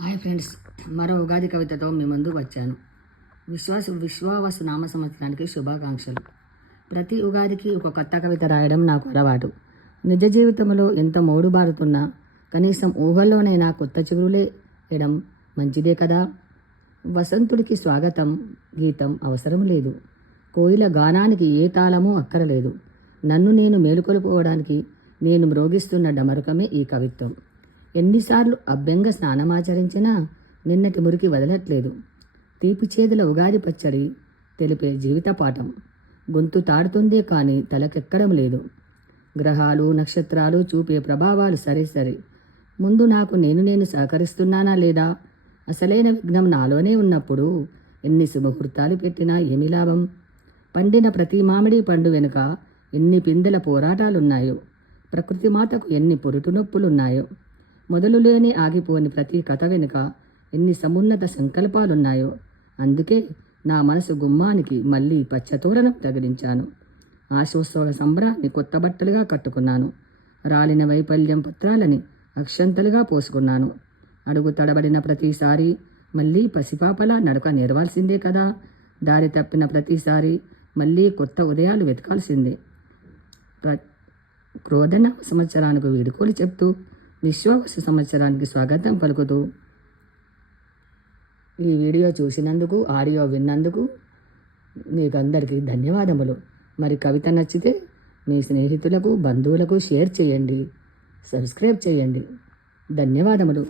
Hi friends మరో ఉగాది కవితతో మీ ముందు వచ్చాను. విశ్వాస విశ్వావసు నామ సంవత్సరానికి శుభాకాంక్షలు. ప్రతి ఉగాదికి ఒక కొత్త కవిత రాయడం నాకు అలవాటు నిజ జీవితంలో ఎంత మోడు బారుతున్నా కనీసం ఊహల్లోనైనా కొత్త చిగురులే వేయడం మంచిదే కదా? వసంతుడికి స్వాగతం గీతం అవసరం లేదు. కోయిల గానానికి ఏ తాళమూ అక్కరలేదు. నన్ను నేను మేలుకొలుపుకోవడానికి నేను మ్రోగిస్తున్న డమరుకమే ఈ కవిత్వం. ఎన్నిసార్లు అభ్యంగ స్నానమాచరించినా నిన్నటి మురికి వదలట్లేదు. తీపి చేదుల ఉగాది పచ్చడి తెలిపే జీవిత పాఠం. గొంతు తాడుతుందే కానీ తలకెక్కడం లేదు. గ్రహాలు నక్షత్రాలు చూపే ప్రభావాలు సరే సరే. ముందు నాకు నేను నేను సహకరిస్తున్నానా లేదా? అసలైన విఘ్నం నాలోనే ఉన్నప్పుడు ఎన్ని శుభముహూర్తాలు పెట్టినా ఏమి లాభం? పండిన ప్రతి మామిడి పండు వెనుక ఎన్ని పిందెల పోరాటాలున్నాయో? ప్రకృతి మాతకు ఎన్ని పొరుటు నొప్పులున్నాయో? మొదలు లేని ఆగిపోని ప్రతి కథ వెనుక ఎన్ని సమున్నత సంకల్పాలున్నాయో. అందుకే నా మనసు గుమ్మానికి మళ్ళీ పచ్చతోరణం తగిలించాను. ఆశోత్సవ సంబరాన్ని కొత్త బట్టలుగా కట్టుకున్నాను. రాలిన వైఫల్యం పత్రాలని అక్షంతలుగా పోసుకున్నాను. అడుగు తడబడిన ప్రతిసారి మళ్ళీ పసిపాపలా నడక నేర్వాల్సిందే కదా. దారి తప్పిన ప్రతిసారి మళ్ళీ కొత్త ఉదయాలు వెతకాల్సిందే. క్రోధన సంవత్సరానికి వీడుకోలు చెప్తూ విశ్వావసు సంవత్సరానికి స్వాగతం పలుకుతూ ఈ వీడియో చూసినందుకు ఆడియో విన్నందుకు మీకు అందరికీ ధన్యవాదములు. మరి కవిత నచ్చితే మీ స్నేహితులకు బంధువులకు షేర్ చేయండి సబ్స్క్రైబ్ చేయండి. ధన్యవాదములు.